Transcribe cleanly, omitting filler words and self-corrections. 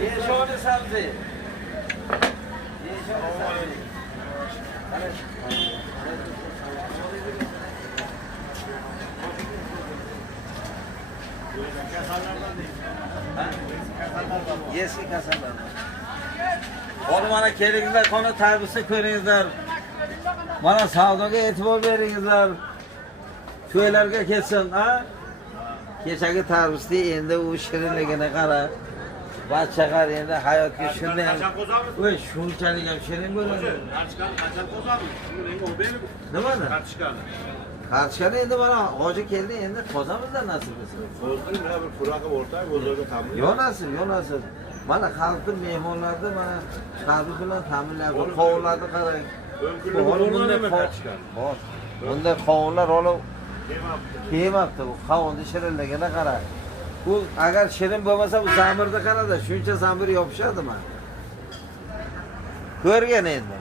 ये छोटे सब्जी ये छोटे सब्जी Yeski kasalar. Oğlum bana kelingizler, konu tarbisi ko'ringizlar. Bana savdoga e'tibor beringizlar. Köylarga ketsin, ha? Kechagi tarbisda endi u shirinligini qara. Bachchalar endi hayotga shunday ham. Voy, shunchalik ham shirin bo'ladi. Nimani? Qarshani endi mana hoji keldi, endi tozamizdan nasib qilsin. O'zim bilan bir pura qilib o'rtay, o'zlariga ta'minlayman. Yonasin. Mana xalqning mehmonlarni mana sharbi bilan ta'minlayapti. Qovunlarni qarang. Bunday qovunlar olib kelmabdi. Bu qovunning shirinligini qarang. Bu agar shirin bo'lmasa bu zamirni qarada, shuncha zamir yopishadimi? Ko'rgan endi.